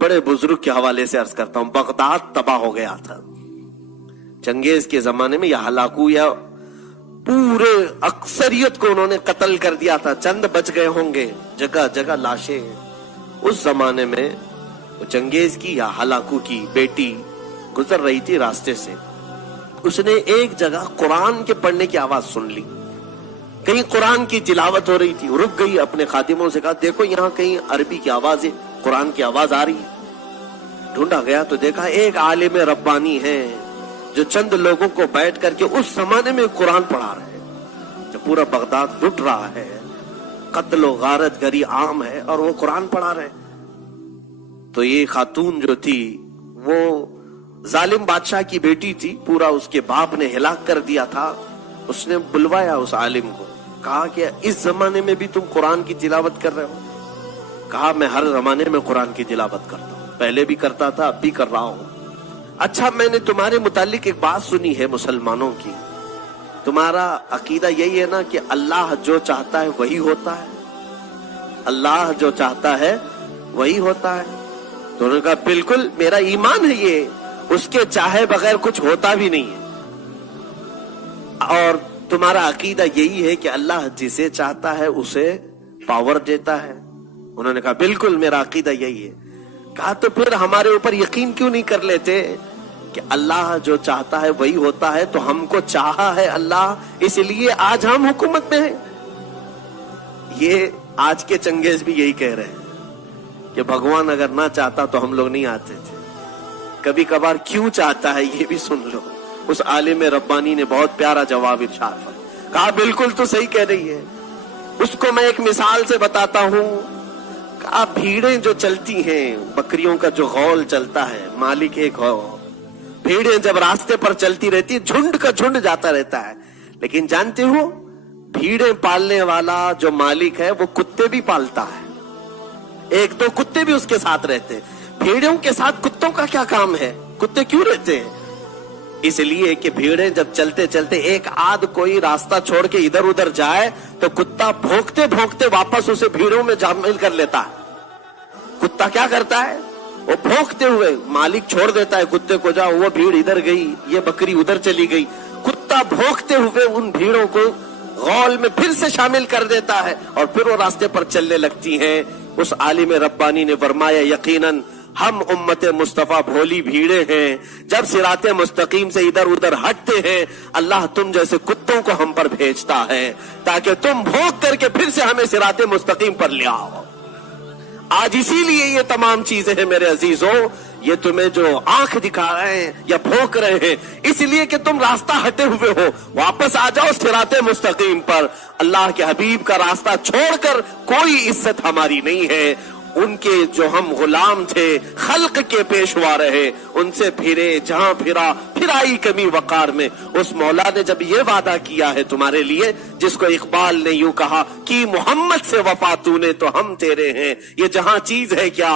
बड़े बुजुर्ग के हवाले से अर्ज करता हूं, बगदाद तबाह हो गया था चंगेज के जमाने में। यह हलाकू या पूरे अक्सरियत को उन्होंने कत्ल कर दिया था, चंद बच गए होंगे, जगह जगह लाशें। उस जमाने में चंगेज की या हलाकू की बेटी गुजर रही थी रास्ते से, उसने एक जगह कुरान के पढ़ने की आवाज सुन ली, कहीं कुरान की तिलावत हो रही थी, रुक गई, अपने खादिमों से कहा देखो यहाँ कहीं अरबी की आवाज है, कुरान की आवाज आ रही है। ढूंढा गया तो देखा एक आलिम रब्बानी है जो चंद लोगों को बैठ करके उस जमाने में कुरान पढ़ा रहे हैं, जब पूरा बगदाद लुट रहा है, कत्ल गारत गरी आम है, और वो कुरान पढ़ा रहे। तो ये खातून जो थी वो जालिम बादशाह की बेटी थी, पूरा उसके बाप ने हिलाक कर दिया था। उसने बुलवाया उस आलिम को, कहा कि इस जमाने में भी तुम कुरान की तिलावत कर रहे हो? कहा मैं हर जमाने में कुरान की तिलावत करता हूं, पहले भी करता था, अब भी कर रहा हूं। अच्छा, मैंने तुम्हारे मुतालिक एक बात सुनी है मुसलमानों की, तुम्हारा अकीदा यही है ना कि अल्लाह जो चाहता है वही होता है, अल्लाह जो चाहता है वही होता है? तो उन्होंने कहा बिल्कुल मेरा ईमान है ये, उसके चाहे बगैर कुछ होता भी नहीं है। और तुम्हारा अकीदा यही है कि अल्लाह जिसे चाहता है उसे पावर देता है? उन्होंने कहा बिल्कुल मेरा अकीदा यही है। कहा तो फिर हमारे ऊपर यकीन क्यों नहीं कर लेते कि अल्लाह जो चाहता है वही होता है? तो हमको चाहा है अल्लाह, इसलिए आज हम हुकूमत में हैं। ये आज के चंगेज भी यही कह रहे हैं कि भगवान अगर ना चाहता तो हम लोग नहीं आते थे। कभी कभार क्यों चाहता है ये भी सुन लो। उस आलिम रब्बानी ने बहुत प्यारा जवाब इरशाद फरमाया, कहा बिल्कुल तो सही कह रही है। उसको मैं एक मिसाल से बताता हूं। कहा भीड़ें जो चलती हैं, बकरियों का जो गौल चलता है, मालिक एक हो, भीड़ें जब रास्ते पर चलती रहती है, झुंड का झुंड जाता रहता है, लेकिन जानते हो भीड़ें पालने वाला जो मालिक है वो कुत्ते भी पालता है, एक दो कुत्ते भी उसके साथ रहते हैं। भेड़ों के साथ कुत्तों का क्या काम है? कुत्ते क्यों रहते हैं? इसलिए कि भीड़ें जब चलते चलते एक आध कोई रास्ता छोड़ के इधर उधर जाए तो कुत्ता भौंकते भौंकते वापस उसे भीड़ों में शामिल कर लेता है। कुत्ता क्या करता है? वो भौंकते हुए मालिक छोड़ देता है कुत्ते को, जाओ वो भीड़ इधर गई, ये बकरी उधर चली गई। कुत्ता भौंकते हुए उन भीड़ों को गौल में फिर से शामिल कर देता है और फिर वो रास्ते पर चलने लगती हैं। उस आलिम रब्बानी ने फरमाया यकीनन हम उम्मत मुस्तफा भोली भीड़े हैं, जब सिराते मुस्तकीम से इधर उधर हटते हैं अल्लाह तुम जैसे कुत्तों को हम पर भेजता है ताकि तुम भौंक करके फिर से हमें सिराते मुस्तकीम पर ले आओ। आज इसीलिए ये तमाम चीजें हैं मेरे अजीजों, ये तुम्हें जो आंख दिखा रहे हैं या भौंक रहे हैं इसलिए कि तुम रास्ता हटे हुए हो। वापस आ जाओ सिराते मुस्तकीम पर। अल्लाह के हबीब का रास्ता छोड़कर कोई इज्जत हमारी नहीं है। उनके जो हम गुलाम थे, खल्क के पेशवा रहे, उनसे फिरे जहां फिरा फिर आई कमी वकार में। उस मौला ने जब ये वादा किया है तुम्हारे लिए, जिसको इकबाल ने यूं कहा कि मोहम्मद से वफा तूने तो हम तेरे हैं, ये जहां चीज है क्या